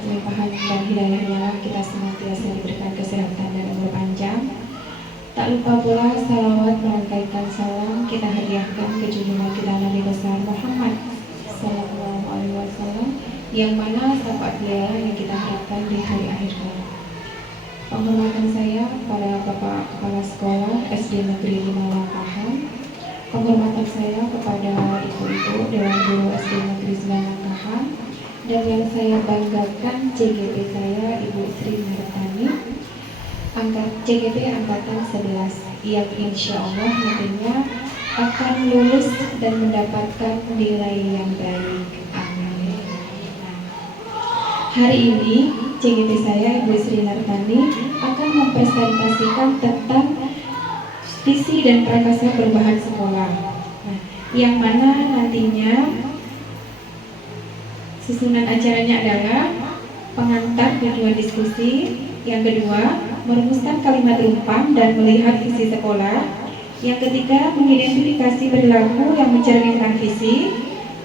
berkah limpahan dan hidayahnya kita senantiasa diberikan kesehatan dan umur panjang. Tak lupa pula salawat merangkaikan salam kita hadiahkan ke junjungan kita Nabi besar Muhammad Sallallahu Alaihi Wasallam, yang mana syafaat beliau yang kita harapkan di hari akhir kelak. Penghormatan saya kepada Bapak Kepala Sekolah SD Negeri 5 Langkahan, penghormatan saya kepada ibu-ibu Dewan Guru SD Negeri 9 Langkahan, dan yang saya banggakan CGP saya Ibu Sri Nartani, CGP Angkatan 11, yang insya Allah nantinya akan lulus dan mendapatkan nilai yang baik. Amin. Hari ini CGP saya Ibu Sri Nartani akan mempresentasikan tentang visi dan prakarsa perubahan sekolah. Nah, yang mana nantinya susunan acaranya adalah pengantar tujuan diskusi, yang kedua merumuskan kalimat rumpang dan melihat visi sekolah, yang ketiga mengidentifikasi perilaku yang mencerminkan visi,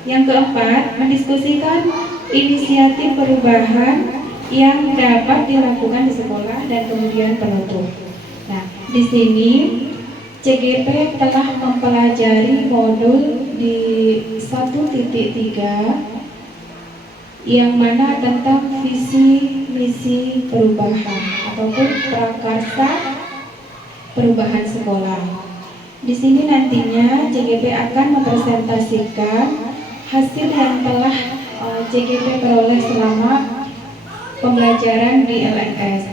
yang keempat mendiskusikan inisiatif perubahan yang dapat dilakukan di sekolah, dan kemudian penutup. Nah, di sini CGP telah mempelajari modul di 1.3 yang mana tentang visi misi perubahan ataupun prakarsa perubahan sekolah. Di sini nantinya CGP akan mempresentasikan hasil yang telah CGP peroleh selama pembelajaran di LMS.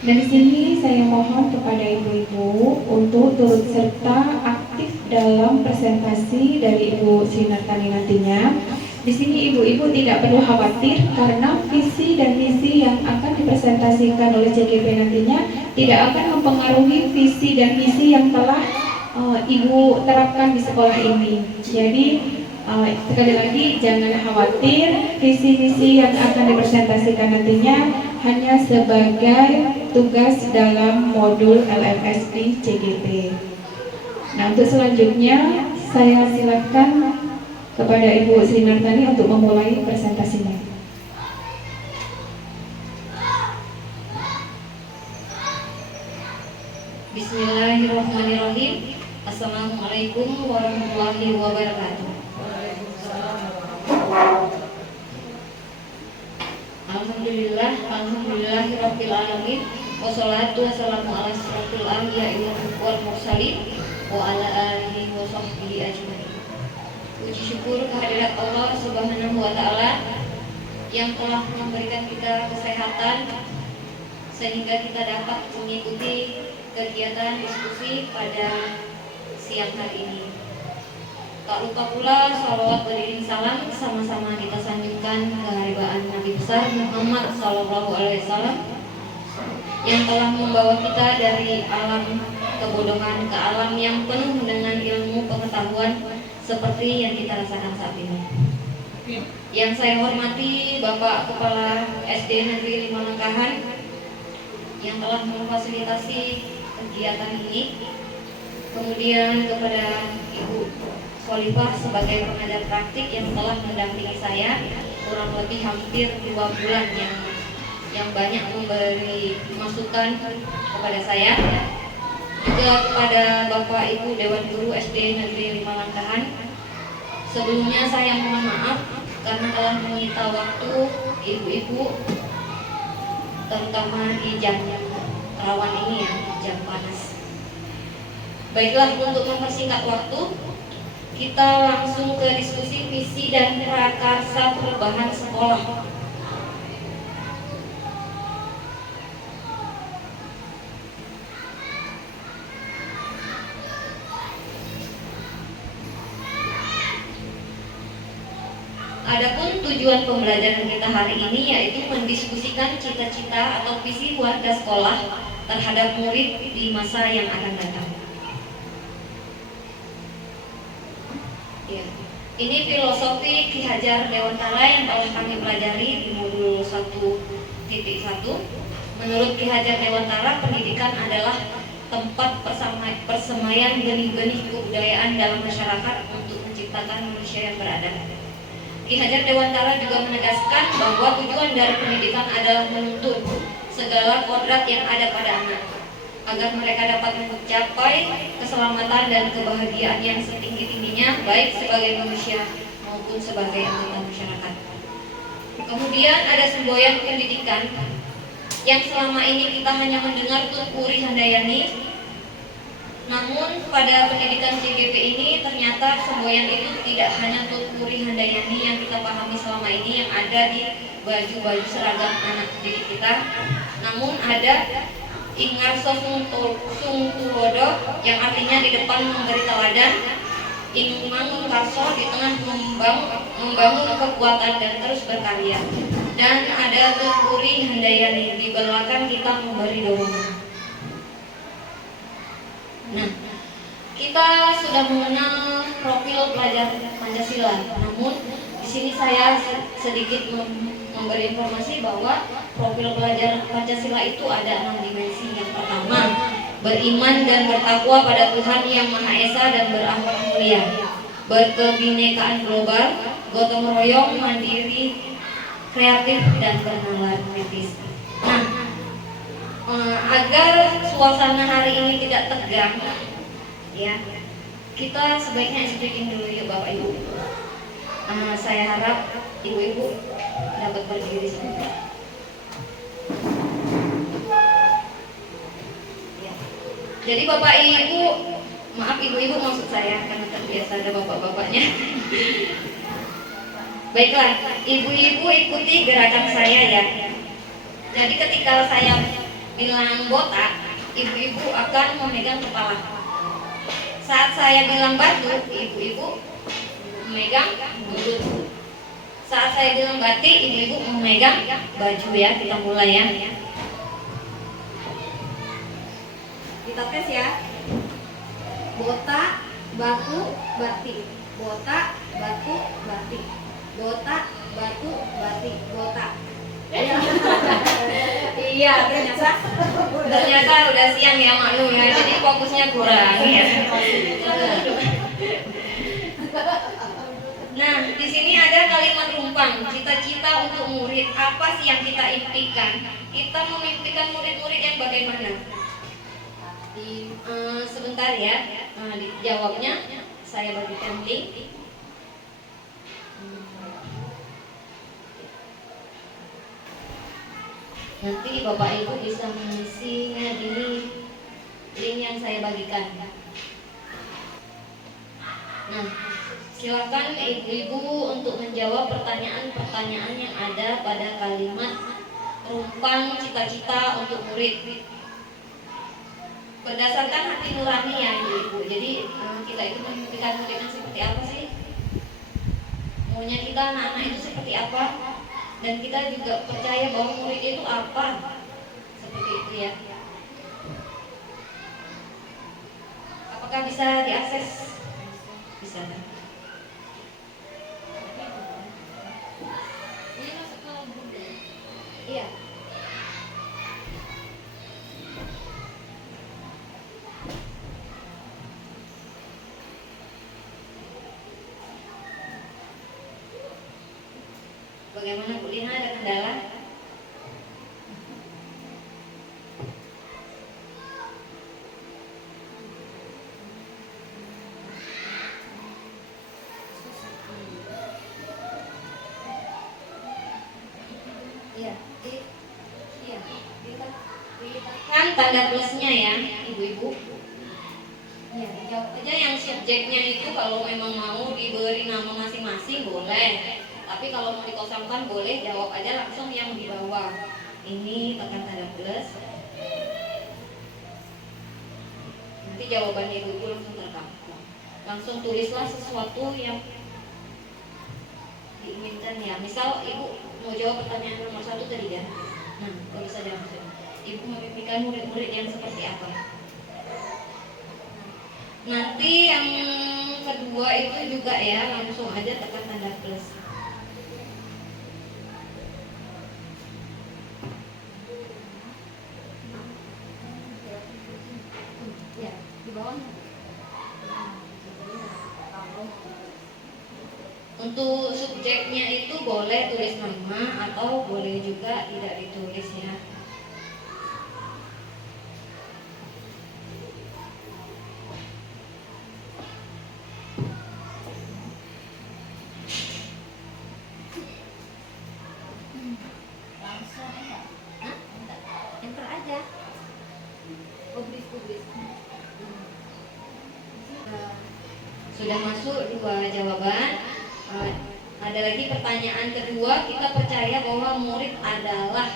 Dan di sini saya mohon kepada ibu-ibu untuk turut serta aktif dalam presentasi dari Ibu Sri Nartani nantinya. Di sini ibu-ibu tidak perlu khawatir karena visi dan misi yang akan dipresentasikan oleh CGP nantinya tidak akan mempengaruhi visi dan misi yang telah ibu terapkan di sekolah ini. Jadi sekali lagi jangan khawatir, visi misi yang akan dipresentasikan nantinya hanya sebagai tugas dalam modul LMS di CGP. Nah, untuk selanjutnya saya silakan kepada Ibu Sri Nartani untuk memulai presentasinya. Bismillahirrahmanirrahim. Assalamualaikum warahmatullahi wabarakatuh. Alhamdulillahirabbil alamin. Wassalatu wassalamu ala asyrofil anbiya'i wal mursalin wa ala alihi wa sahbihi ajmain. Puji syukur kehadirat Allah Subhanahu wa taala yang telah memberikan kita kesehatan sehingga kita dapat mengikuti kegiatan diskusi pada siang hari ini. Tak lupa pula salawat beriring salam sama-sama kita sanjungkan keharibaan Nabi besar Muhammad Sallallahu Alaihi Wasallam yang telah membawa kita dari alam kebodohan ke alam yang penuh dengan ilmu pengetahuan seperti yang kita rasakan saat ini. Yang saya hormati Bapak Kepala SD Negeri 5 Langkahan yang telah memfasilitasi kegiatan ini, kemudian kepada Ibu Khalifah sebagai pengajar praktik yang telah mendampingi saya kurang lebih hampir 2 bulan, yang banyak memberi masukan kepada saya. Juga kepada Bapak Ibu Dewan Guru SD Negeri 5 Langkahan, sebelumnya saya mohon maaf karena telah menyita waktu ibu-ibu, terutama di jam rawan ini ya, jam panas. Baiklah, untuk mempersingkat waktu, kita langsung ke diskusi visi dan prakarsa perubahan sekolah. Adapun tujuan pembelajaran kita hari ini yaitu mendiskusikan cita-cita atau visi warga sekolah terhadap murid di masa yang akan datang. Ya. Ini filosofi Ki Hajar Dewantara yang telah kami pelajari di modul 1.1. Menurut Ki Hajar Dewantara, pendidikan adalah tempat persemaian benih-benih kebudayaan dalam masyarakat untuk menciptakan manusia yang beradab. Ki Hajar Dewantara juga menegaskan bahwa tujuan dari pendidikan adalah menuntut segala kodrat yang ada pada anak, agar mereka dapat mencapai keselamatan dan kebahagiaan yang setinggi-tingginya, baik sebagai manusia maupun sebagai anggota masyarakat. Kemudian ada semboyan pendidikan yang selama ini kita hanya mendengar Tun Puri Handayani. Namun pada pendidikan CGP ini ternyata semboyan itu tidak hanya Tun Puri Handayani yang kita pahami selama ini yang ada di baju-baju seragam anak didik kita. Namun ada Ingarso Sungtulodo yang artinya di depan memberi teladan, Ingmang Karso di tengah membangun kekuatan dan terus berkarya, dan ada Tun Puri Handayani di belakang kita memberi dorongan. Nah, kita sudah mengenal profil pelajar Pancasila. Namun di sini saya sedikit memberi informasi bahwa profil pelajar Pancasila itu ada 6 dimensi. Yang pertama, beriman dan bertakwa pada Tuhan Yang Maha Esa dan berakhlak mulia, berkebinekaan global, gotong royong, mandiri, kreatif, dan bernalar kritis. Nah, agar suasana hari ini tidak tegang, ya, kita sebaiknya speaking dulu yuk Bapak Ibu. Saya harap ibu-ibu dapat berdiri sebentar. Ya. Jadi Bapak Ibu, maaf ibu-ibu maksud saya karena terbiasa ada bapak-bapaknya. Baiklah, ibu-ibu ikuti gerakan saya ya. Jadi ketika saya bilang botak, ibu-ibu akan memegang kepala. Saat saya bilang batu, ibu-ibu memegang mulut. Saat saya bilang batik, ibu-ibu memegang baju ya. Kita mulai ya. Kita tes ya. Botak, batu, batik. Botak, batu, batik. Botak, batu, batik. Botak. Iya, ternyata udah siang ya maklum ya, jadi fokusnya kurang ya. Nah, di sini ada kalimat rumpang, cita-cita untuk murid. Apa sih yang kita impikan? Kita memimpikan murid-murid yang bagaimana? Sebentar ya, dijawabnya saya bagikan link. Nanti Bapak Ibu bisa mengisinya di link yang saya bagikan. Nah, silakan ibu-ibu untuk menjawab pertanyaan-pertanyaan yang ada pada kalimat rumpang cita-cita untuk murid. Berdasarkan hati nurani ya ibu-ibu. Jadi kita itu memimpikan murid yang seperti apa sih? Maunya kita anak-anak itu seperti apa? Dan kita juga percaya bahwa murid itu apa, seperti itu ya. Apakah bisa diakses? Bisa kan? Ini masuk ke grup ya? Iya. Bagaimana Bu Lina, ada kendala? Iya, ditekan tanda plusnya ya, ibu-ibu. Ya, jawab aja yang subjeknya itu kalau memang mau diberi nama masing-masing boleh. Tapi kalau mau dikosongkan boleh jawab aja langsung yang di bawah. Ini tekan tanda plus. Nanti jawabannya ibu langsung terekam. Langsung tulislah sesuatu yang diinginkan ya. Misal ibu mau jawab pertanyaan nomor 1 ke 3. Nah, tulis saja langsung. Ibu memimpikan murid-murid yang seperti apa? Nanti yang kedua itu juga ya, langsung aja tekan tanda plus. Ya, di bawahnya. Untuk subjeknya itu boleh tulis nama atau boleh juga tidak ditulis ya. Langsung enggak? Hah? Enter aja. Publis. Sudah masuk dua jawaban. Ada lagi pertanyaan kedua, kita percaya bahwa murid adalah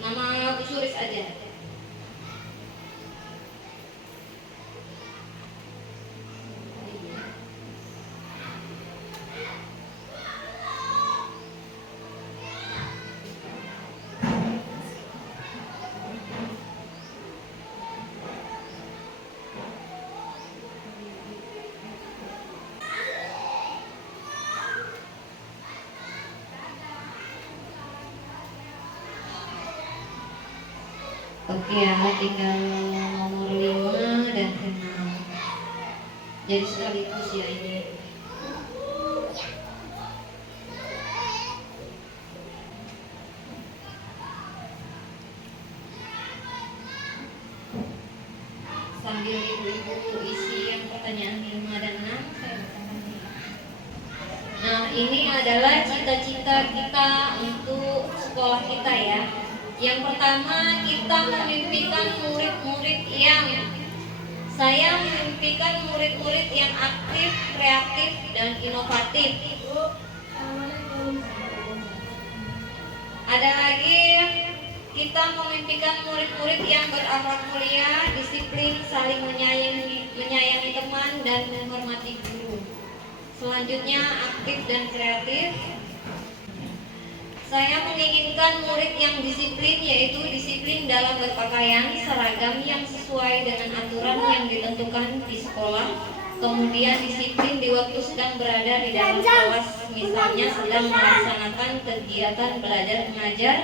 nama Suris aja. Oke ya, tinggal nomor 5 dan 6. Jadi sekaligus ya ini. Sambil ibu-ibu isi yang pertanyaan 5 dan 6, saya bacakan ini. Nah, ini adalah cita-cita kita untuk sekolah kita ya. Yang pertama, kita memimpikan murid-murid yang aktif, kreatif, dan inovatif. Ada lagi, kita memimpikan murid-murid yang berakhlak mulia, disiplin, saling menyayangi teman, dan menghormati guru. Selanjutnya, aktif dan kreatif. Saya menginginkan murid yang disiplin, yaitu disiplin dalam berpakaian seragam yang sesuai dengan aturan yang ditentukan di sekolah. Kemudian disiplin di waktu sedang berada di dalam kelas, misalnya sedang melaksanakan kegiatan belajar mengajar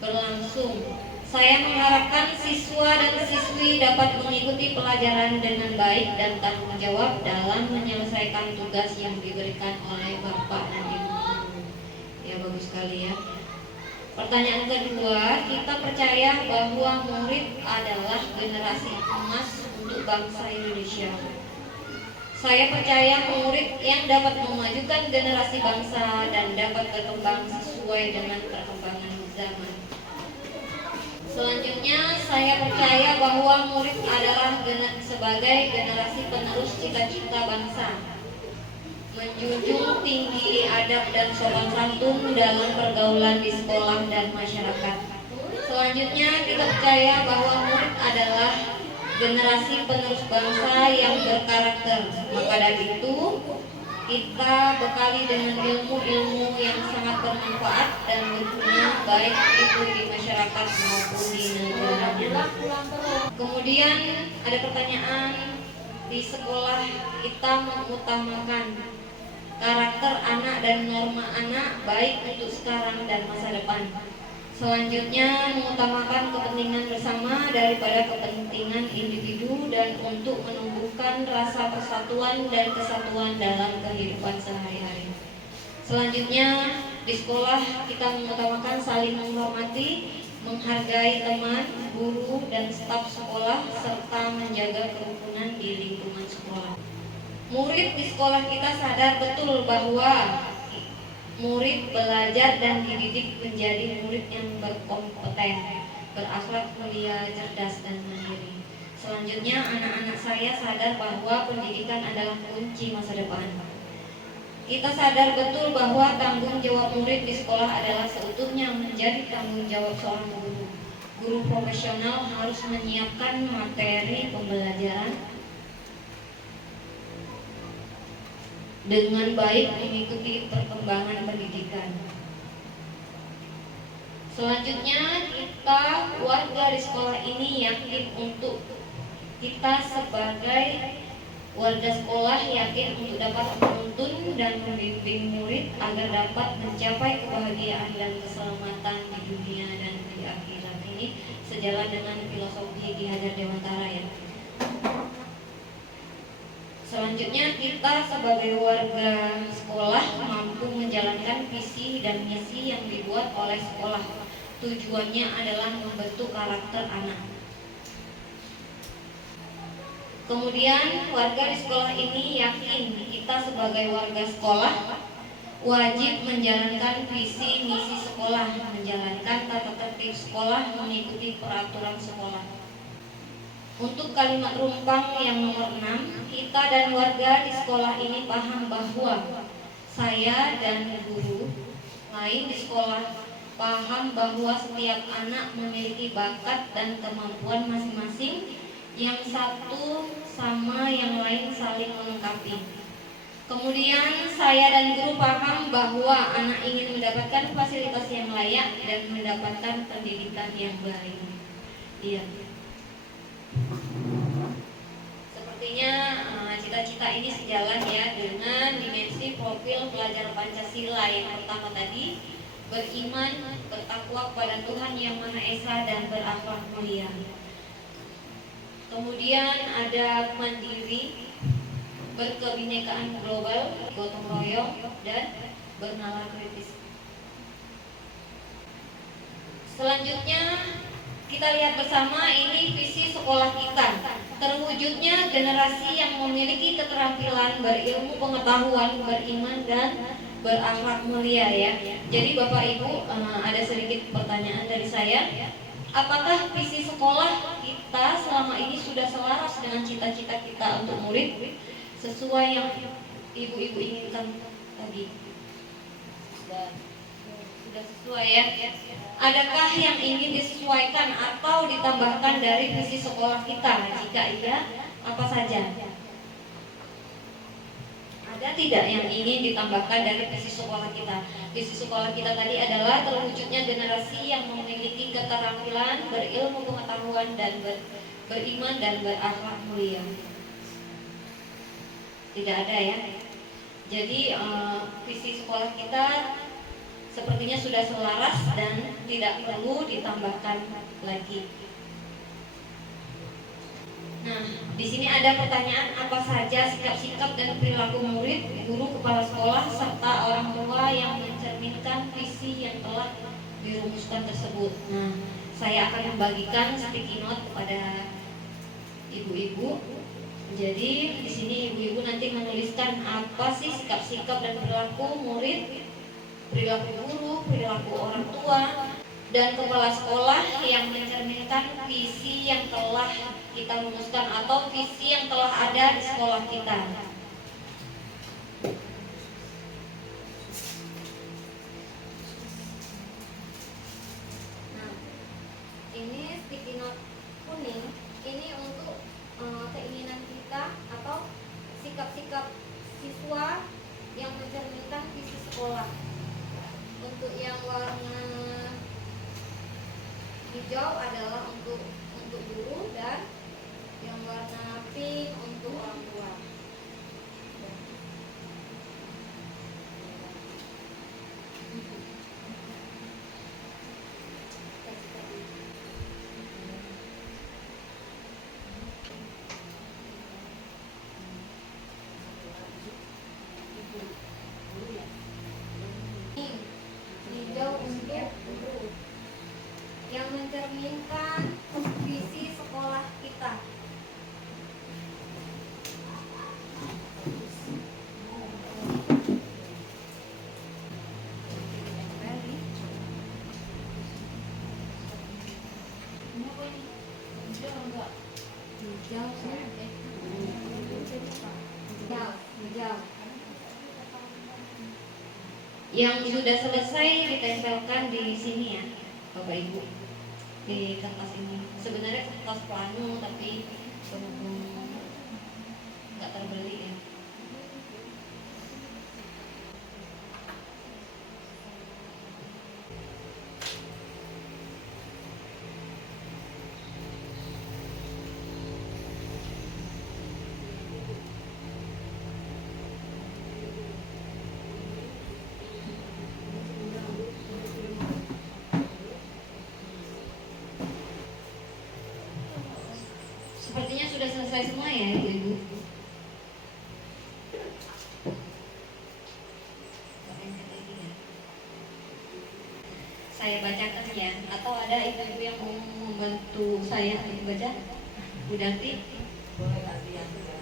berlangsung. Saya mengharapkan siswa dan siswi dapat mengikuti pelajaran dengan baik dan tanggung jawab dalam menyelesaikan tugas yang diberikan oleh Bapak dan Ibu. Ya, bagus sekali ya. Pertanyaan kedua, kita percaya bahwa murid adalah generasi emas untuk bangsa Indonesia. Saya percaya murid yang dapat memajukan generasi bangsa dan dapat berkembang sesuai dengan perkembangan zaman. Selanjutnya, saya percaya bahwa murid adalah sebagai generasi penerus cita-cita bangsa, menjunjung tinggi adab dan sopan santun dalam pergaulan di sekolah dan masyarakat. Selanjutnya, kita percaya bahwa murid adalah generasi penerus bangsa yang berkarakter. Maka dari itu, kita bekali dengan ilmu-ilmu yang sangat bermanfaat dan berguna, baik itu di masyarakat maupun di negara. Kemudian ada pertanyaan, di sekolah kita mengutamakan karakter anak dan norma anak baik untuk sekarang dan masa depan. Selanjutnya, mengutamakan kepentingan bersama daripada kepentingan individu dan untuk menumbuhkan rasa persatuan dan kesatuan dalam kehidupan sehari-hari. Selanjutnya, di sekolah kita mengutamakan saling menghormati, menghargai teman, guru, dan staf sekolah, serta menjaga kerukunan di lingkungan sekolah. Murid di sekolah kita sadar betul bahwa murid belajar dan dididik menjadi murid yang berkompeten, berakhlak mulia, cerdas, dan mandiri. Selanjutnya, anak-anak saya sadar bahwa pendidikan adalah kunci masa depan. Kita sadar betul bahwa tanggung jawab murid di sekolah adalah seutuhnya menjadi tanggung jawab seorang guru. Guru profesional harus menyiapkan materi pembelajaran dengan baik mengikuti perkembangan pendidikan. Selanjutnya, kita warga di sekolah ini yakin untuk kita sebagai warga sekolah yakin untuk dapat menuntun dan membimbing murid agar dapat mencapai kebahagiaan dan keselamatan di dunia dan di akhirat. Ini sejalan dengan filosofi Ki Hajar Dewantara ya. Selanjutnya, kita sebagai warga sekolah mampu menjalankan visi dan misi yang dibuat oleh sekolah. Tujuannya adalah membentuk karakter anak. Kemudian, warga di sekolah ini yakin kita sebagai warga sekolah wajib menjalankan visi misi sekolah, menjalankan tata tertib sekolah, mengikuti peraturan sekolah. Untuk kalimat rumpang yang nomor 6, kita dan warga di sekolah ini paham bahwa saya dan guru lain di sekolah paham bahwa setiap anak memiliki bakat dan kemampuan masing-masing, yang satu sama yang lain saling melengkapi. Kemudian saya dan guru paham bahwa anak ingin mendapatkan fasilitas yang layak dan mendapatkan pendidikan yang baik. Iya. Sepertinya cita-cita ini sejalan ya dengan dimensi profil pelajar Pancasila yang pertama tadi, beriman, bertakwa kepada Tuhan Yang Maha Esa dan berakhlak mulia. Kemudian ada mandiri, berkebinekaan global, gotong royong, dan bernalar kritis. Selanjutnya kita lihat bersama ini visi sekolah kita. Terwujudnya generasi yang memiliki keterampilan, berilmu pengetahuan, beriman dan berakhlak mulia ya. Jadi Bapak Ibu, ada sedikit pertanyaan dari saya. Apakah visi sekolah kita selama ini sudah selaras dengan cita-cita kita untuk murid sesuai yang Ibu-ibu inginkan tadi? Sudah sesuai ya. Adakah yang ingin disesuaikan atau ditambahkan dari visi sekolah kita? Jika iya, apa saja? Ada tidak yang ingin ditambahkan dari visi sekolah kita? Visi sekolah kita tadi adalah terwujudnya generasi yang memiliki keterampilan, berilmu pengetahuan dan beriman dan berakhlak mulia. Tidak ada ya. Jadi visi sekolah kita sepertinya sudah selaras dan tidak perlu ditambahkan lagi. Nah, di sini ada pertanyaan, apa saja sikap-sikap dan perilaku murid, guru, kepala sekolah, serta orang tua yang mencerminkan visi yang telah dirumuskan tersebut. Nah, saya akan membagikan sticky note kepada ibu-ibu. Jadi di sini ibu-ibu nanti menuliskan apa sih sikap-sikap dan perilaku murid, perilaku guru, perilaku orang tua, dan kepala sekolah yang mencerminkan visi yang telah kita rumuskan atau visi yang telah ada di sekolah kita. Nah, ini sticky note kuning, ini untuk keinginan kita atau sikap-sikap siswa yang mencerminkan visi sekolah. Untuk yang warna hijau adalah untuk guru dan yang warna pink untuk orang tua. Hijau untuk guru yang mencerminkan visi sekolah kita. Hijau. Yang sudah selesai ditempelkan di sini ya, Bapak Ibu, di kertas ini. Sebenarnya kertas plano tapi nggak terbeli ya. Sepertinya sudah selesai semua ya Ibu-ibu. saya bacakan ya, atau ada ibu-ibu yang mau membantu saya untuk baca? Bu Danti? Boleh nanti yang sudah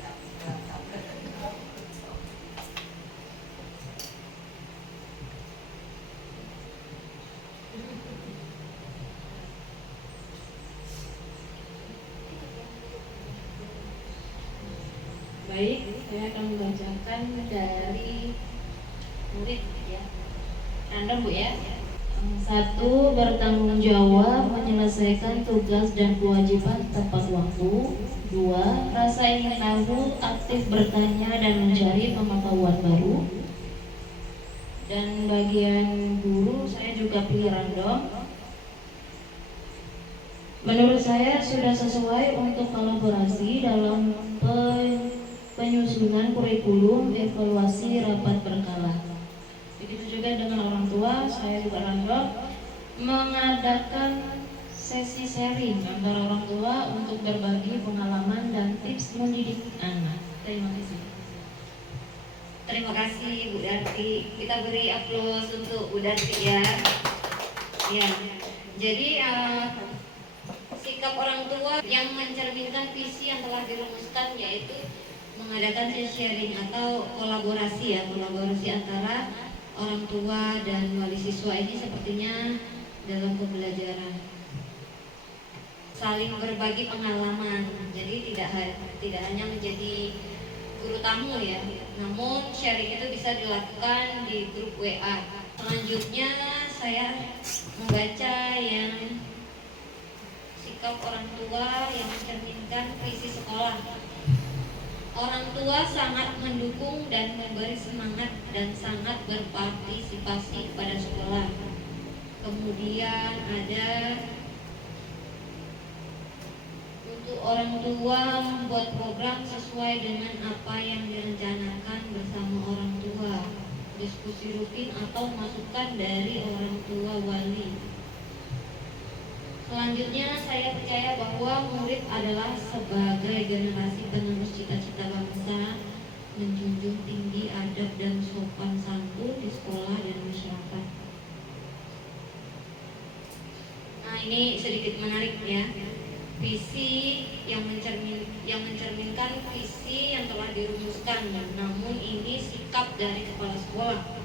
Baik, saya akan membacakan dari murid ya. Random Bu ya. 1. Bertanggung jawab menyelesaikan tugas dan kewajiban tepat waktu. 2. Rasa ingin tahu, aktif bertanya dan mencari pengetahuan baru. Dan bagian guru saya juga pilih random. Menurut saya sudah sesuai untuk kolaborasi dalam penyusunan kurikulum, evaluasi, rapat berkala. Begitu juga dengan orang tua, saya juga random mengadakan sesi sharing antara orang tua untuk berbagi pengalaman dan tips mendidik anak. Terima kasih. Terima kasih Bu Darti. Kita beri aplaus untuk Bu Darti ya. Ya. Jadi sikap orang tua yang mencerminkan visi yang telah dirumuskan, yaitu mengadakan sharing atau kolaborasi ya, kolaborasi antara orang tua dan wali siswa ini sepertinya dalam pembelajaran saling berbagi pengalaman. Jadi tidak hanya menjadi guru tamu ya, namun sharing itu bisa dilakukan di grup WA. Selanjutnya saya membaca yang sikap orang tua yang mencerminkan visi sekolah. Orang tua sangat mendukung dan memberi semangat dan sangat berpartisipasi pada sekolah. Kemudian ada untuk orang tua membuat program sesuai dengan apa yang direncanakan bersama orang tua, diskusi rutin atau masukan dari orang tua wali. Selanjutnya saya percaya bahwa murid adalah sebagai generasi penerus cita-cita bangsa, menjunjung tinggi adab dan sopan santun di sekolah dan masyarakat. Nah, ini sedikit menarik ya. Visi yang mencerminkan visi yang telah dirumuskan, namun ini sikap dari kepala sekolah.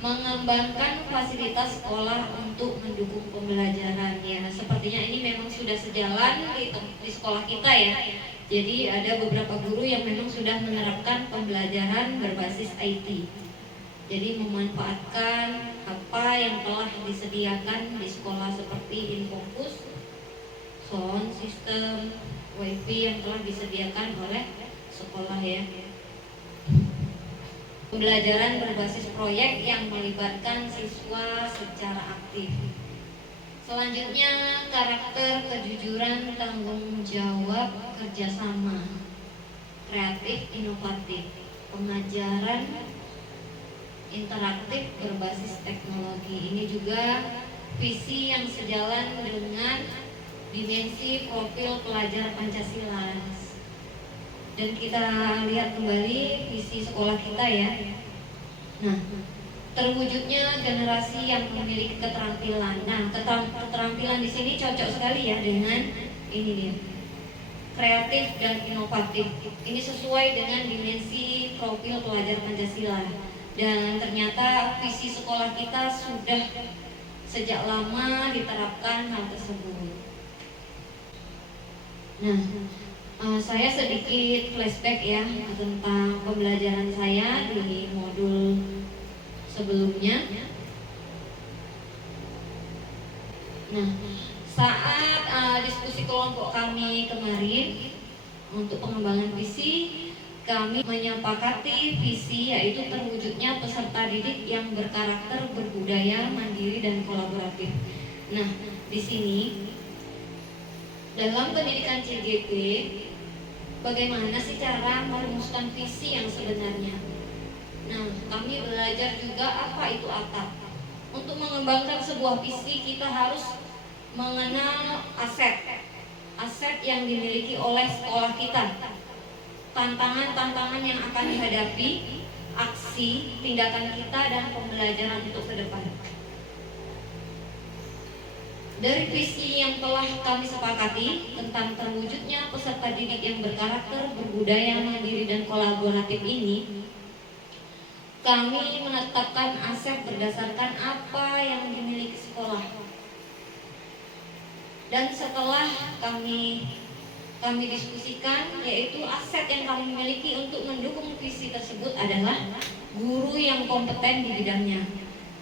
Mengembangkan fasilitas sekolah untuk mendukung pembelajaran ya. Sepertinya ini memang sudah sejalan di sekolah kita ya. Jadi ada beberapa guru yang memang sudah menerapkan pembelajaran berbasis IT. Jadi memanfaatkan apa yang telah disediakan di sekolah seperti Infocus, sound system, wifi yang telah disediakan oleh sekolah ya. Pembelajaran berbasis proyek yang melibatkan siswa secara aktif. Selanjutnya, karakter, kejujuran, tanggung jawab, kerjasama, kreatif, inovatif, pengajaran interaktif berbasis teknologi. Ini juga visi yang sejalan dengan dimensi profil pelajar Pancasila. Dan kita lihat kembali visi sekolah kita ya. Nah, terwujudnya generasi yang memiliki keterampilan. Nah, keterampilan di sini cocok sekali ya dengan ini dia, kreatif dan inovatif. Ini sesuai dengan dimensi profil pelajar Pancasila. Dan ternyata visi sekolah kita sudah sejak lama diterapkan hal tersebut. Nah, saya sedikit flashback ya tentang pembelajaran saya di modul sebelumnya. Nah, saat diskusi kelompok kami kemarin untuk pengembangan visi, kami menyepakati visi yaitu terwujudnya peserta didik yang berkarakter berbudaya, mandiri dan kolaboratif. Nah, di sini dalam pendidikan CGP, bagaimana sih cara merumuskan visi yang sebenarnya? Nah, kami belajar juga apa itu atap. Untuk mengembangkan sebuah visi, kita harus mengenal aset yang dimiliki oleh sekolah kita, tantangan-tantangan yang akan dihadapi, aksi, tindakan kita, dan pembelajaran untuk ke depan. Dari visi yang telah kami sepakati tentang terwujudnya peserta didik yang berkarakter, berbudaya, mandiri, dan kolaboratif ini, kami menetapkan aset berdasarkan apa yang dimiliki sekolah. Dan setelah kami diskusikan, yaitu aset yang kami miliki untuk mendukung visi tersebut adalah guru yang kompeten di bidangnya,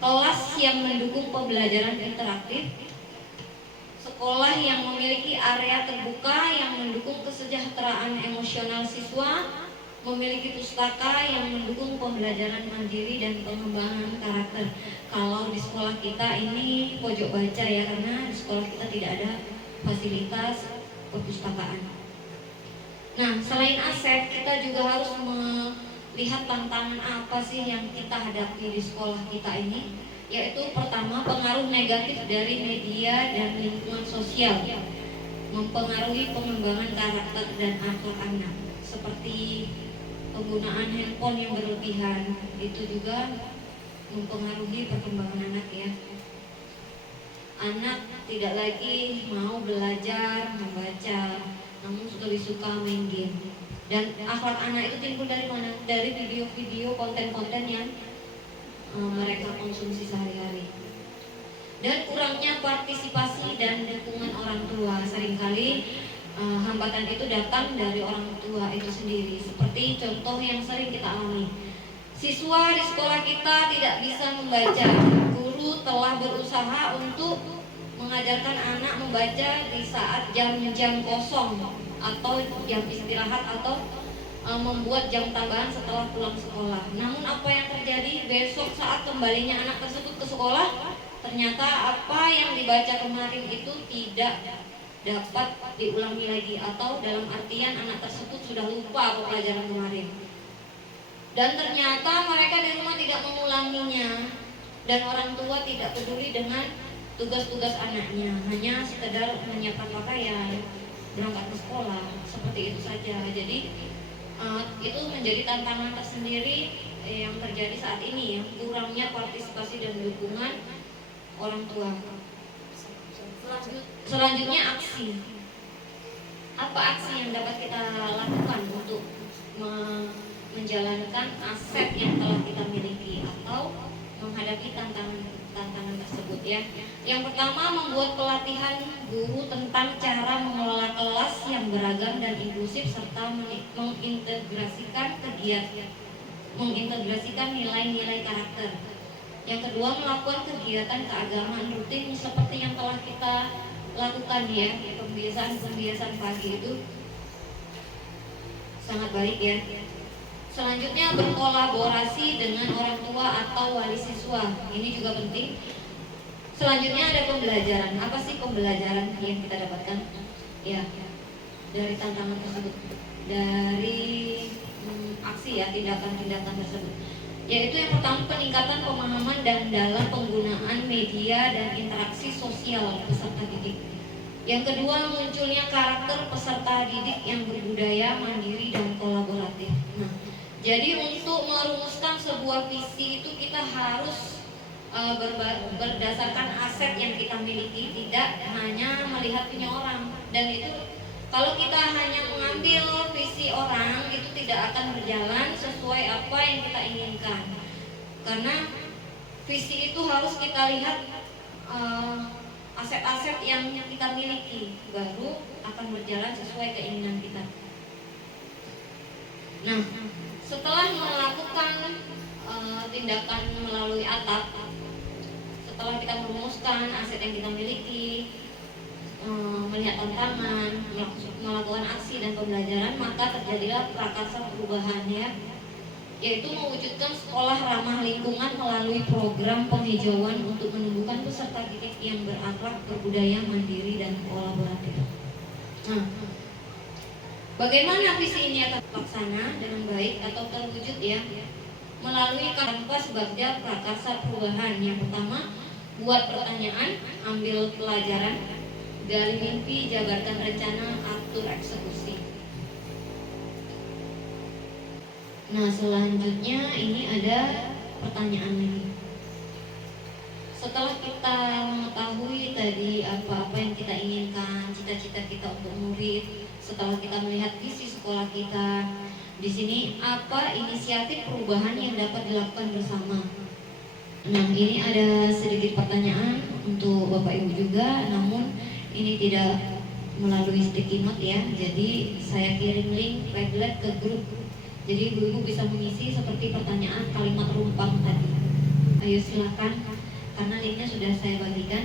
kelas yang mendukung pembelajaran interaktif, sekolah yang memiliki area terbuka yang mendukung kesejahteraan emosional siswa, memiliki pustaka yang mendukung pembelajaran mandiri dan pengembangan karakter. Kalau di sekolah kita ini pojok baca ya, karena di sekolah kita tidak ada fasilitas perpustakaan. Nah, selain aset, kita juga harus melihat tantangan apa sih yang kita hadapi di sekolah kita ini. Yaitu pertama, pengaruh negatif dari media dan lingkungan sosial mempengaruhi pengembangan karakter dan akhlak anak, seperti penggunaan handphone yang berlebihan. Itu juga mempengaruhi perkembangan anak ya. Anak tidak lagi mau belajar membaca, namun lebih suka main game. Dan akhlak anak itu timbul dari mana? Dari video-video, konten-konten yang mereka konsumsi sehari-hari. Dan kurangnya partisipasi dan dukungan orang tua. Seringkali hambatan itu datang dari orang tua itu sendiri. Seperti contoh yang sering kita alami, siswa di sekolah kita tidak bisa membaca. Guru telah berusaha untuk mengajarkan anak membaca di saat jam-jam kosong atau jam istirahat, atau membuat jam tambahan setelah pulang sekolah. Namun apa yang terjadi besok saat kembalinya anak tersebut ke sekolah, ternyata apa yang dibaca kemarin itu tidak dapat diulangi lagi, atau dalam artian anak tersebut sudah lupa pelajaran kemarin. Dan ternyata mereka di rumah tidak mengulanginya, dan orang tua tidak peduli dengan tugas-tugas anaknya, hanya sekedar menyiapkan pakaian, berangkat ke sekolah, seperti itu saja. Jadi itu menjadi tantangan tersendiri yang terjadi saat ini ya, kurangnya partisipasi dan dukungan orang tua. Selanjutnya aksi. Apa aksi yang dapat kita lakukan untuk menjalankan aset yang telah kita miliki atau menghadapi tantangan tersebut ya. Yang pertama, membuat pelatihan guru tentang cara mengelola kelas yang beragam dan inklusif, serta mengintegrasikan nilai-nilai karakter. Yang kedua, melakukan kegiatan keagamaan rutin seperti yang telah kita lakukan ya. Pembiasaan pagi itu sangat baik ya. Selanjutnya, berkolaborasi dengan orang tua atau wali siswa. Ini juga penting. Selanjutnya ada pembelajaran. Apa sih pembelajaran yang kita dapatkan? Ya, dari tantangan tersebut, dari aksi ya, tindakan-tindakan tersebut. Yaitu yang pertama, peningkatan pemahaman dan dalam penggunaan media dan interaksi sosial peserta didik. Yang kedua, munculnya karakter peserta didik yang berbudaya, mandiri, dan kolaboratif. Nah, jadi untuk merumuskan sebuah visi itu kita harus berdasarkan aset yang kita miliki, tidak hanya melihat punya orang. Dan itu kalau kita hanya mengambil visi orang, itu tidak akan berjalan sesuai apa yang kita inginkan. Karena visi itu harus kita lihat aset-aset yang kita miliki, baru akan berjalan sesuai keinginan kita. Nah, setelah melakukan tindakan melalui atap, setelah kita merumuskan aset yang kita miliki, melihat tantangan, melakukan aksi dan pembelajaran, maka terjadilah prakarsa perubahan ya, yaitu mewujudkan sekolah ramah lingkungan melalui program penghijauan untuk menumbuhkan peserta didik yang berakhlak, berbudaya, mandiri, dan kolaboratif. Nah, bagaimana visi ini akan terlaksana dengan baik atau terwujud ya? Melalui kanvas bagja prakarsa perubahan. Yang pertama, buat pertanyaan, ambil pelajaran, gali mimpi, jabarkan rencana, atur eksekusi. Nah, selanjutnya ini ada pertanyaan lagi. Setelah kita mengetahui tadi apa-apa yang kita inginkan, cita-cita kita untuk murid, setelah kita melihat visi sekolah kita, di sini apa inisiatif perubahan yang dapat dilakukan bersama? Nah, ini ada sedikit pertanyaan untuk Bapak Ibu juga, namun ini tidak melalui sticky note ya. Jadi saya kirim link Padlet ke grup. Jadi Ibu-ibu bisa mengisi seperti pertanyaan kalimat rumpang tadi. Ayo silakan, karena linknya sudah saya bagikan.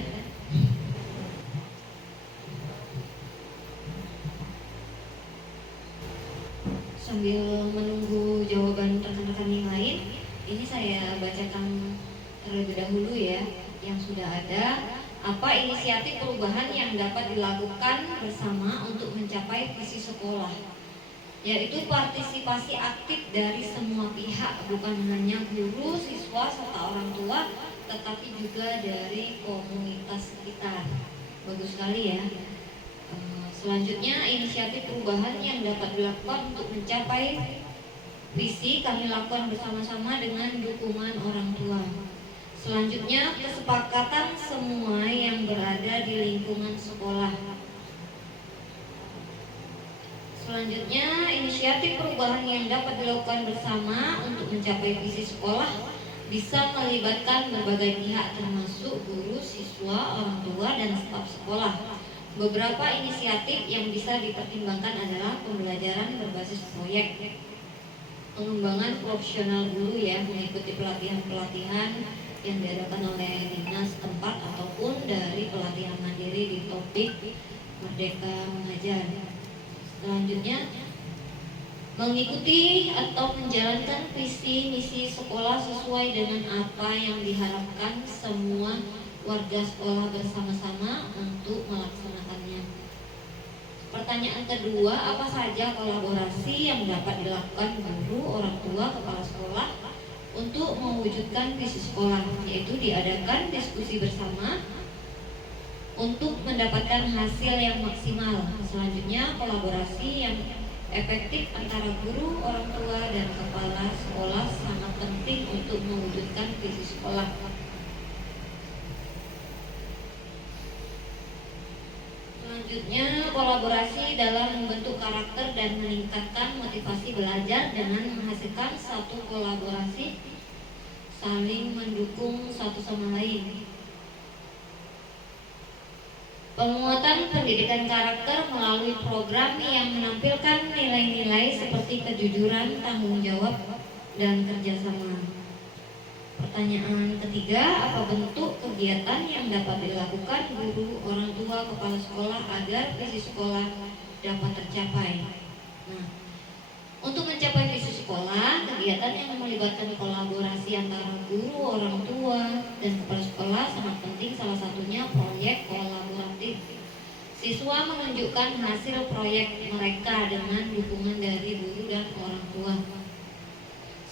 Sambil menunggu jawaban rekan-rekan yang lain, ini saya bacakan terlebih dahulu ya yang sudah ada. Apa inisiatif perubahan yang dapat dilakukan bersama untuk mencapai visi sekolah? Yaitu partisipasi aktif dari semua pihak, bukan hanya guru, siswa, serta orang tua, tetapi juga dari komunitas sekitar. Bagus sekali ya. Selanjutnya, inisiatif perubahan yang dapat dilakukan untuk mencapai visi kami lakukan bersama-sama dengan dukungan orang tua. Selanjutnya, kesepakatan semua yang berada di lingkungan sekolah. Selanjutnya, inisiatif perubahan yang dapat dilakukan bersama untuk mencapai visi sekolah bisa melibatkan berbagai pihak termasuk guru, siswa, orang tua, dan staf sekolah. Beberapa inisiatif yang bisa dipertimbangkan adalah pembelajaran berbasis proyek, pengembangan profesional guru ya, mengikuti pelatihan-pelatihan yang diadakan oleh dinas tempat ataupun dari pelatihan mandiri di topik Merdeka Mengajar. Selanjutnya, mengikuti atau menjalankan visi misi sekolah sesuai dengan apa yang diharapkan semua warga sekolah bersama-sama untuk melaksanakannya. Pertanyaan kedua, apa saja kolaborasi yang dapat dilakukan guru, orang tua, kepala sekolah untuk mewujudkan visi sekolah? Yaitu diadakan diskusi bersama untuk mendapatkan hasil yang maksimal. Selanjutnya, kolaborasi yang efektif antara guru, orang tua, dan kepala sekolah sangat penting untuk mewujudkan visi sekolah. Selanjutnya, kolaborasi dalam membentuk karakter dan meningkatkan motivasi belajar dengan menghasilkan satu kolaborasi saling mendukung satu sama lain. Penguatan pendidikan karakter melalui program yang menampilkan nilai-nilai seperti kejujuran, tanggung jawab, dan kerjasama. Pertanyaan ketiga, apa bentuk kegiatan yang dapat dilakukan guru, orang tua, kepala sekolah agar visi sekolah dapat tercapai? Nah, untuk mencapai visi sekolah, kegiatan yang melibatkan kolaborasi antara guru, orang tua, dan kepala sekolah sangat penting. Salah satunya proyek kolaboratif. Siswa menunjukkan hasil proyek mereka dengan dukungan dari guru dan orang tua.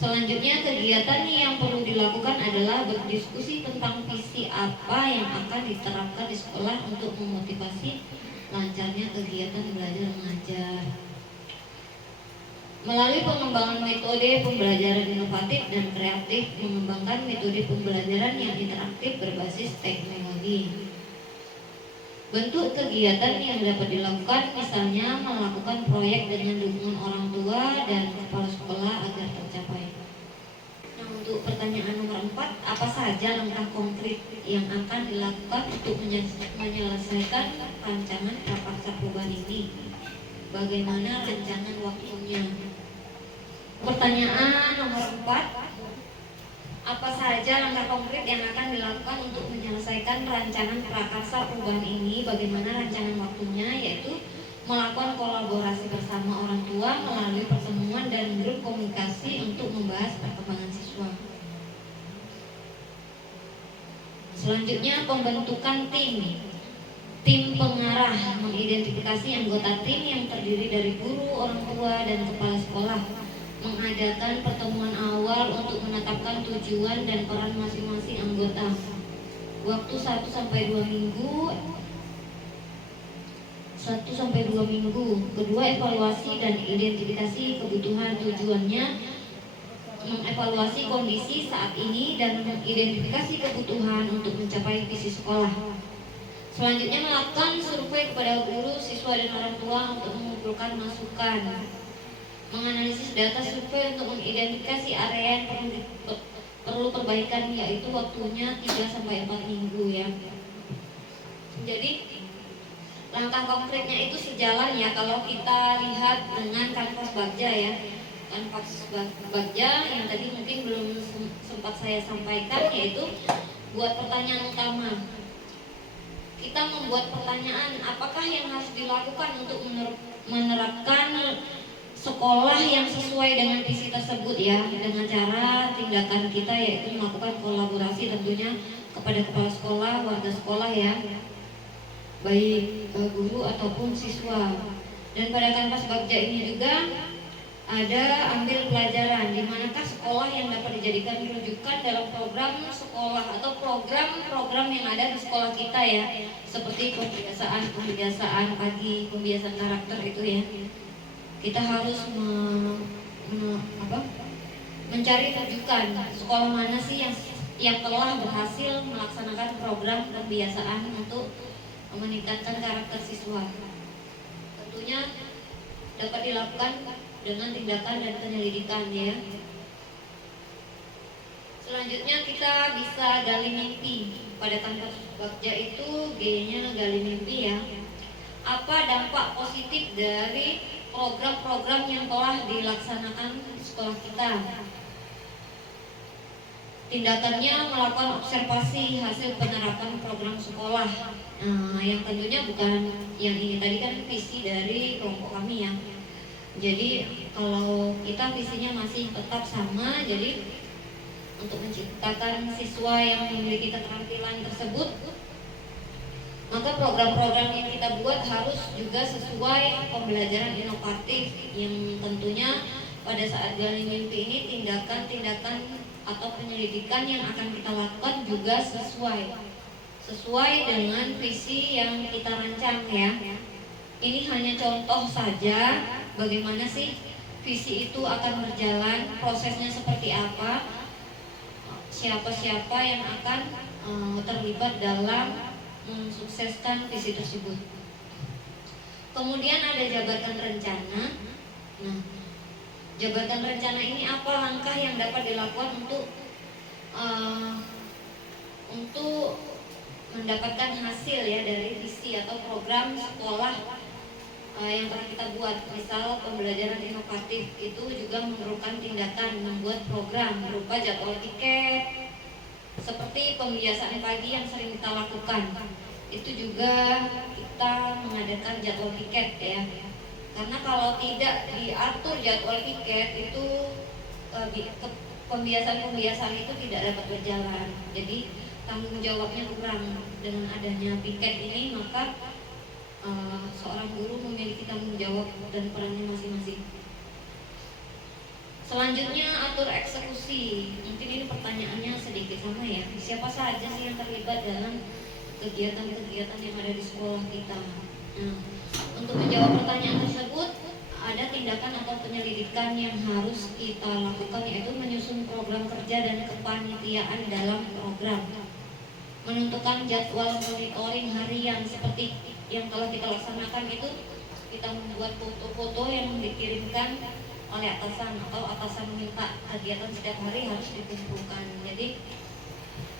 Selanjutnya, kegiatan yang perlu dilakukan adalah berdiskusi tentang visi apa yang akan diterapkan di sekolah untuk memotivasi lancarnya kegiatan belajar mengajar. Melalui pengembangan metode pembelajaran inovatif dan kreatif, mengembangkan metode pembelajaran yang interaktif berbasis teknologi. Bentuk kegiatan yang dapat dilakukan misalnya melakukan proyek dengan dukungan orang tua dan kepala sekolah agar tercapai. Nah, untuk pertanyaan nomor 4, apa saja langkah konkret yang akan dilakukan untuk menyelesaikan rancangan prakarsa perubahan ini? Bagaimana rancangan waktunya? Pertanyaan nomor 4, apa saja langkah konkret yang akan dilakukan untuk menyelesaikan rancangan prakarsa perubahan ini? Bagaimana rancangan waktunya? Yaitu melakukan kolaborasi bersama orang tua melalui pertemuan dan grup komunikasi untuk membahas perkembangan siswa. Selanjutnya, pembentukan tim pengarah, mengidentifikasi anggota tim yang terdiri dari guru, orang tua, dan kepala sekolah. Mengadakan pertemuan awal untuk menetapkan tujuan dan peran masing-masing anggota. Waktu 1-2 minggu. Kedua, evaluasi dan identifikasi kebutuhan tujuannya mengevaluasi kondisi saat ini dan mengidentifikasi kebutuhan untuk mencapai visi sekolah. Selanjutnya melakukan survei kepada guru, siswa, dan orang tua untuk mengumpulkan masukan. Menganalisis data survei untuk mengidentifikasi area yang perlu perbaikan, yaitu waktunya 3-4 minggu ya. Jadi langkah konkretnya itu sejalan ya kalau kita lihat dengan kanvas bagja ya. Kanvas bagja yang tadi mungkin belum sempat saya sampaikan, yaitu buat pertanyaan utama. Kita membuat pertanyaan, apakah yang harus dilakukan untuk menerapkan sekolah yang sesuai dengan visi tersebut ya, dengan cara tindakan kita yaitu melakukan kolaborasi tentunya kepada kepala sekolah, warga sekolah ya, baik guru ataupun siswa. Dan pada kanvas bagja ini juga ada ambil pelajaran di manakah sekolah yang dapat dijadikan rujukan dalam program sekolah atau program-program yang ada di sekolah kita ya, seperti pembiasaan pagi, pembiasaan karakter itu ya. Kita harus mencari rujukan sekolah mana sih yang telah berhasil melaksanakan program pembiasaan untuk meningkatkan karakter siswa. Tentunya dapat dilakukan dengan tindakan dan penyelidikan ya. Selanjutnya kita bisa gali mimpi. Pada kanvas bagja itu G-nya gali mimpi ya. Apa dampak positif dari program-program yang telah dilaksanakan di sekolah kita? Tindakannya melakukan observasi hasil penerapan program sekolah. Yang tentunya bukan yang ini tadi kan visi dari kelompok kami ya. Jadi kalau kita visinya masih tetap sama, jadi untuk menciptakan siswa yang memiliki keterampilan tersebut, maka program-program yang kita buat harus juga sesuai pembelajaran inovatif yang tentunya pada saat gali mimpi ini tindakan-tindakan atau penyelidikan yang akan kita lakukan juga sesuai dengan visi yang kita rancang ya. Ini hanya contoh saja bagaimana sih visi itu akan berjalan, prosesnya seperti apa, siapa-siapa yang akan terlibat dalam mensukseskan visi tersebut. Kemudian ada jabatan rencana. Nah, jabatan rencana ini apa langkah yang dapat dilakukan untuk mendapatkan hasil ya dari visi atau program sekolah yang telah kita buat. Misal pembelajaran inovatif itu juga memerlukan tindakan membuat program berupa jadwal tiket, seperti pembiasaan pagi yang sering kita lakukan. Itu juga kita mengadakan jadwal tiket ya. Karena kalau tidak diatur jadwal tiket itu pembiasaan itu tidak dapat berjalan. Jadi tanggung jawabnya kurang. Dengan adanya piket ini maka seorang guru memiliki tanggung jawab dan perannya masing-masing. Selanjutnya atur eksekusi. Mungkin ini pertanyaannya sedikit sama ya. Siapa saja sih yang terlibat dalam kegiatan-kegiatan yang ada di sekolah kita? Nah, untuk menjawab pertanyaan tersebut ada tindakan atau penyelidikan yang harus kita lakukan, yaitu menyusun program kerja dan kepanitiaan dalam program, menentukan jadwal monitoring harian seperti yang telah kita laksanakan itu. Kita membuat foto-foto yang dikirimkan oleh atasan atau atasan minta kegiatan setiap hari harus dikumpulkan. Jadi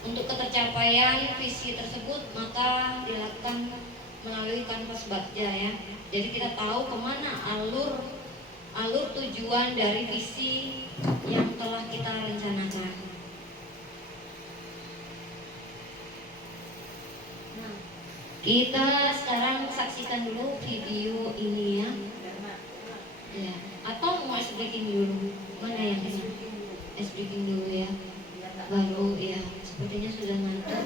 untuk ketercapaian visi tersebut maka dilakukan melalui kanvas bagja ya. Jadi kita tahu kemana alur tujuan dari visi yang telah kita rencanakan. Nah, kita sekarang saksikan dulu video ini ya. Ya, atau mau ice breaking dulu? Mana yang ini? Ice breaking dulu ya. Baru ya, sepertinya sudah ngantuk.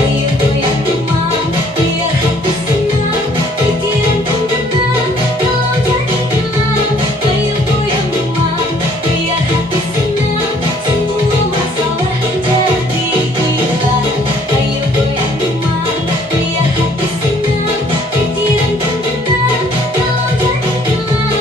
Ayo goyang teman, biar hati senang, pikiran pun tenang, kalau jadi hilang. Ayo goyang teman, biar hati senang, semua masalah jadi hilang. Ayo goyang teman, biar hati senang, pikiran pun tenang, kalau jadi hilang.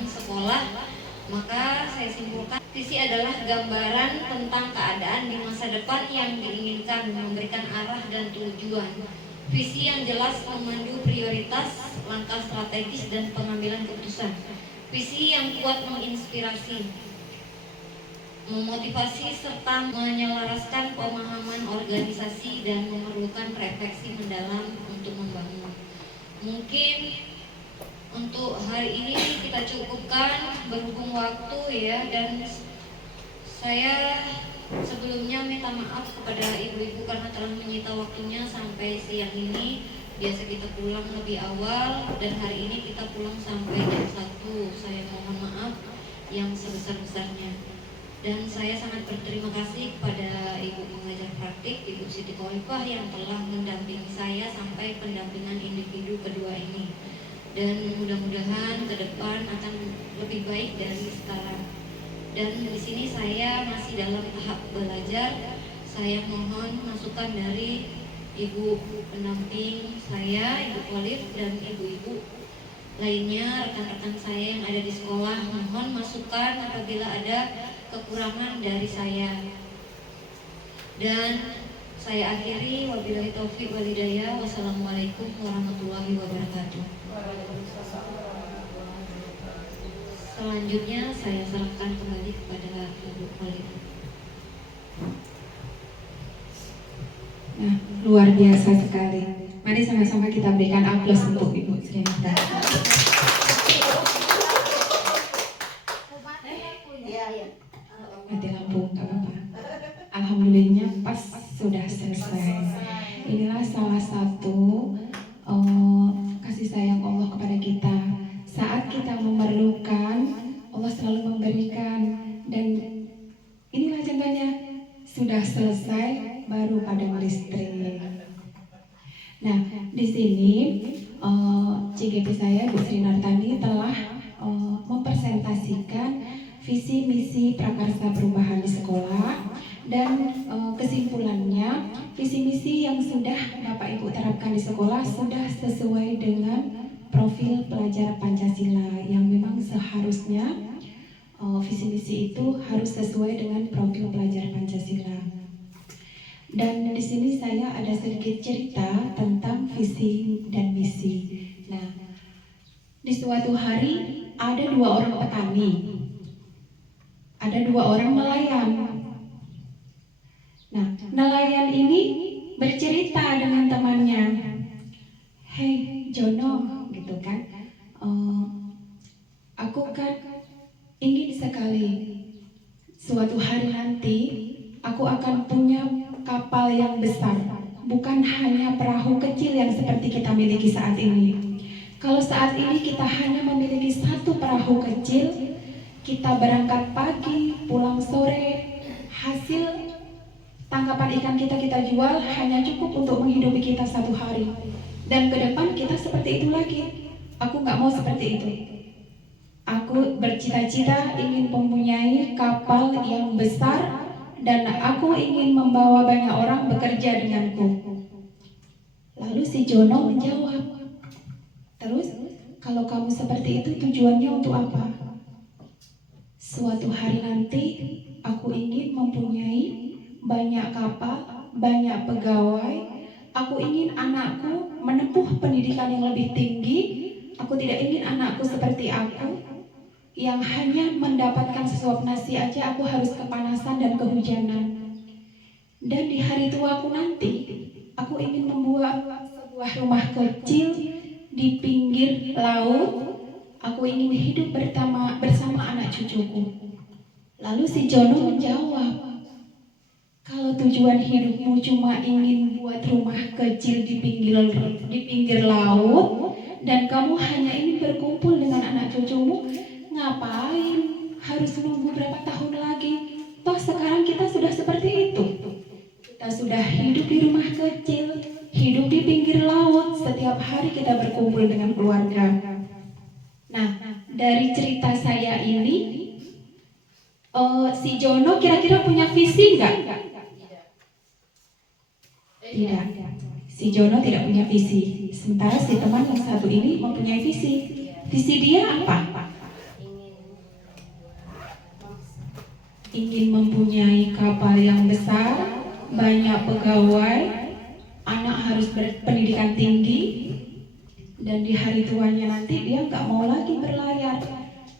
perubahan sekolah, maka saya simpulkan visi adalah gambaran tentang keadaan di masa depan yang diinginkan, memberikan arah dan tujuan. Visi yang jelas memandu prioritas, langkah strategis dan pengambilan keputusan. Visi yang kuat menginspirasi, memotivasi serta menyelaraskan pemahaman organisasi dan memerlukan refleksi mendalam untuk membangun. Mungkin untuk hari ini kita cukupkan berhubung waktu ya, dan saya sebelumnya minta maaf kepada ibu-ibu karena telah menyita waktunya sampai siang ini. Biasa kita pulang lebih awal dan hari ini kita pulang sampai jam 1. Saya mohon maaf yang sebesar-besarnya. Dan saya sangat berterima kasih kepada Ibu Pengajar Praktik, Ibu Siti Khalifah yang telah mendampingi saya sampai pendampingan individu kedua ini. Dan mudah-mudahan ke depan akan lebih baik dari sekarang. Dan di sini saya masih dalam tahap belajar. Saya mohon masukan dari Ibu pendamping saya, Ibu Khalif dan ibu-ibu lainnya, rekan-rekan saya yang ada di sekolah. Mohon masukan apabila ada kekurangan dari saya. Dan saya akhiri, wabillahi taufiq wal hidayah. Wassalamualaikum warahmatullahi wabarakatuh. Selanjutnya saya serahkan kembali kepada Ibu Khalif. Nah, luar biasa sekali. Mari sama-sama kita berikan aplaus untuk Ibu Sri Nata. Mati lampu, gak apa-apa. Alhamdulillah pas sudah selesai. Inilah salah satu kasih sayang Allah kepada kita. Saat kita memerlukan, Allah selalu memberikan. Dan inilah contohnya, sudah selesai baru padam listrik. Nah, di sini CGP saya Bu Sri Nartani telah mempresentasikan visi misi prakarsa perubahan di sekolah, dan kesimpulannya visi misi yang sudah Bapak Ibu terapkan di sekolah sudah sesuai dengan profil pelajar Pancasila yang memang seharusnya visi misi itu harus sesuai dengan profil pelajar Pancasila. Dan di sini saya ada sedikit cerita tentang visi dan misi. Nah, di suatu hari ada 2 orang petani, ada 2 orang nelayan. Nah, nelayan ini bercerita dengan temannya, "Hei Jono," gitu kan, "aku kan ingin sekali suatu hari nanti aku akan punya kapal yang besar, bukan hanya perahu kecil yang seperti kita miliki saat ini. Kalau saat ini kita hanya memiliki 1 perahu kecil, kita berangkat pagi, pulang sore, hasil tangkapan ikan kita jual hanya cukup untuk menghidupi kita 1 hari. Dan ke depan kita seperti itu lagi. Aku nggak mau seperti itu. Aku bercita-cita ingin mempunyai kapal yang besar, dan aku ingin membawa banyak orang bekerja denganku." Lalu si Jono menjawab, "Terus kalau kamu seperti itu tujuannya untuk apa?" "Suatu hari nanti aku ingin mempunyai banyak kapal, banyak pegawai. Aku ingin anakku menempuh pendidikan yang lebih tinggi. Aku tidak ingin anakku seperti aku, yang hanya mendapatkan sesuap nasi aja aku harus kepanasan dan kehujanan. Dan di hari tuaku nanti, aku ingin membuat sebuah rumah kecil di pinggir laut. Aku ingin hidup bersama anak cucuku." Lalu si Jono menjawab, "Kalau tujuan hidupmu cuma ingin buat rumah kecil di pinggir laut, dan kamu hanya ingin berkumpul dengan anak cucumu, ngapain harus nunggu berapa tahun lagi? Toh sekarang kita sudah seperti itu. Kita sudah hidup di rumah kecil, hidup di pinggir laut, setiap hari kita berkumpul dengan keluarga." Nah, dari cerita saya ini, si Jono kira-kira punya visi nggak? Tidak. Si Jono tidak punya visi. Sementara si teman yang satu ini mempunyai visi. Visi dia apa? ingin mempunyai kapal yang besar, banyak pegawai, anak harus berpendidikan tinggi, dan di hari tuanya nanti dia nggak mau lagi berlayar.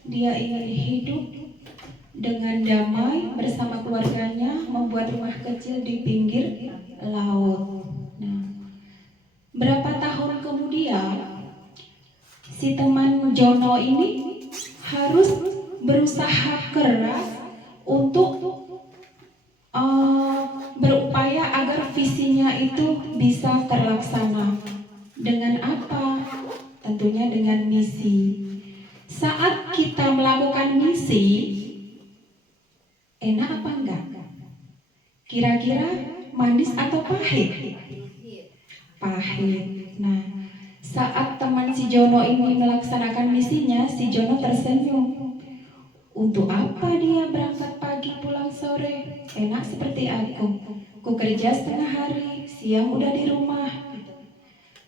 Dia ingin hidup dengan damai bersama keluarganya, membuat rumah kecil di pinggir laut. Nah, berapa tahun kemudian si teman Jono ini harus berusaha keras untuk berupaya agar visinya itu bisa terlaksana. Dengan apa? Tentunya dengan misi. Saat kita melakukan misi, enak apa enggak? Kira-kira manis atau pahit? Pahit. Nah, saat teman si Jono ini melaksanakan misinya, si Jono tersenyum. Untuk apa dia berangkat pagi pulang sore? Enak seperti aku. Ku kerja setengah hari, siang udah di rumah.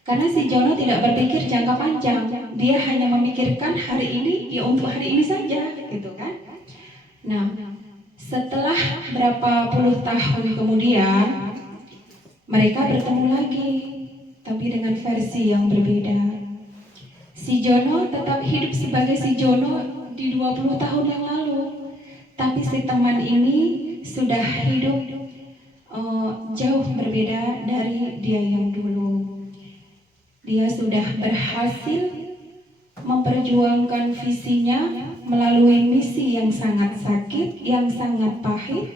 Karena si Jono tidak berpikir jangka panjang. Dia hanya memikirkan hari ini, ya untuk hari ini saja, gitu kan? Nah, setelah berapa puluh tahun kemudian, mereka bertemu lagi, tapi dengan versi yang berbeda. Si Jono tetap hidup sebagai si Jono di 20 tahun yang lalu, tapi si teman ini sudah hidup jauh berbeda dari dia yang dulu. Dia sudah berhasil memperjuangkan visinya melalui misi yang sangat sakit, yang sangat pahit,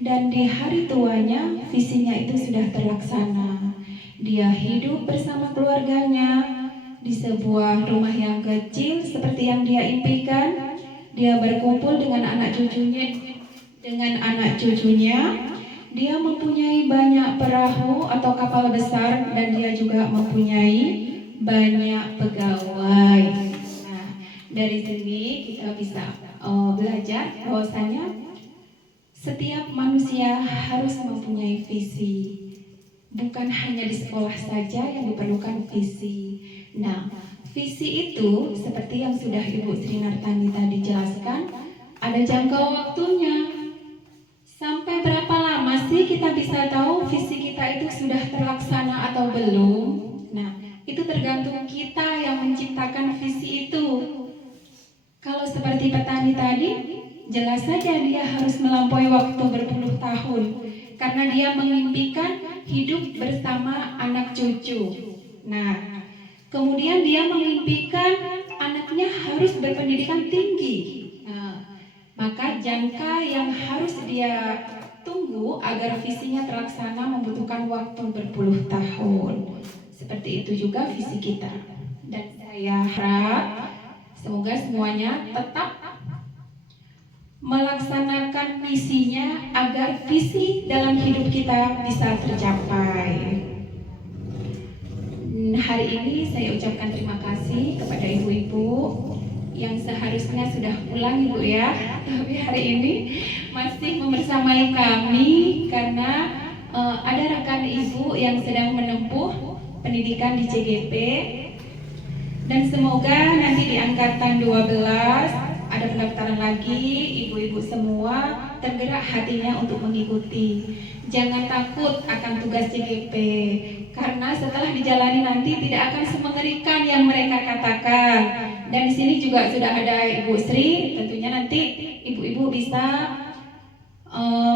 dan di hari tuanya visinya itu sudah terlaksana. Dia hidup bersama keluarganya di sebuah rumah yang kecil seperti yang dia impikan. Dia berkumpul dengan anak cucunya. Dia mempunyai banyak perahu atau kapal besar, dan dia juga mempunyai banyak pegawai. Nah, dari sini kita bisa belajar bahwasanya setiap manusia harus mempunyai visi. Bukan hanya di sekolah saja yang diperlukan visi. Nah, visi itu seperti yang sudah Ibu Sri Nartani tadi jelaskan, ada jangka waktunya. Sampai berapa lama sih kita bisa tahu visi kita itu sudah terlaksana atau belum? Nah, itu tergantung kita yang menciptakan visi itu. Kalau seperti petani tadi, jelas saja dia harus melampaui waktu berpuluh tahun, karena dia mengimpikan hidup bersama anak cucu. Nah, kemudian dia mengimpikan anaknya harus berpendidikan tinggi. Nah, maka jangka yang harus dia tunggu agar visinya terlaksana membutuhkan waktu berpuluh tahun. Seperti itu juga visi kita. Dan saya harap semoga semuanya tetap melaksanakan misinya agar visi dalam hidup kita bisa tercapai. Hari ini saya ucapkan terima kasih kepada ibu-ibu yang seharusnya sudah pulang, Ibu ya, tapi hari ini masih membersamai kami karena ada rekan ibu yang sedang menempuh pendidikan di CGP, dan semoga nanti di angkatan 12 ada pendaftaran lagi, ibu-ibu semua tergerak hatinya untuk mengikuti. Jangan takut akan tugas CGP, karena setelah dijalani nanti tidak akan semengerikan yang mereka katakan. Dan di sini juga sudah ada Ibu Sri, tentunya nanti ibu-ibu bisa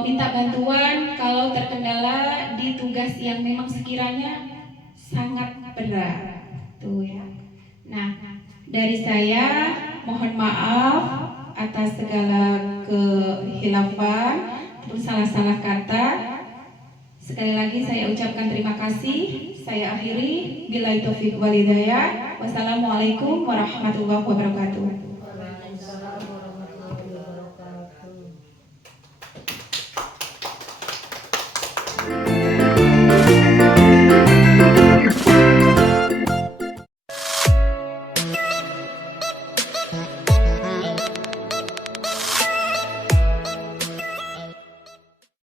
minta bantuan kalau terkendala di tugas yang memang sekiranya sangat berat. Tuh ya. Nah, dari saya mohon maaf atas segala kehilafan ataupun salah-salah kata. Sekali lagi saya ucapkan terima kasih. Saya akhiri. Billahi taufiq wal hidayah. Wassalamualaikum warahmatullahi wabarakatuh.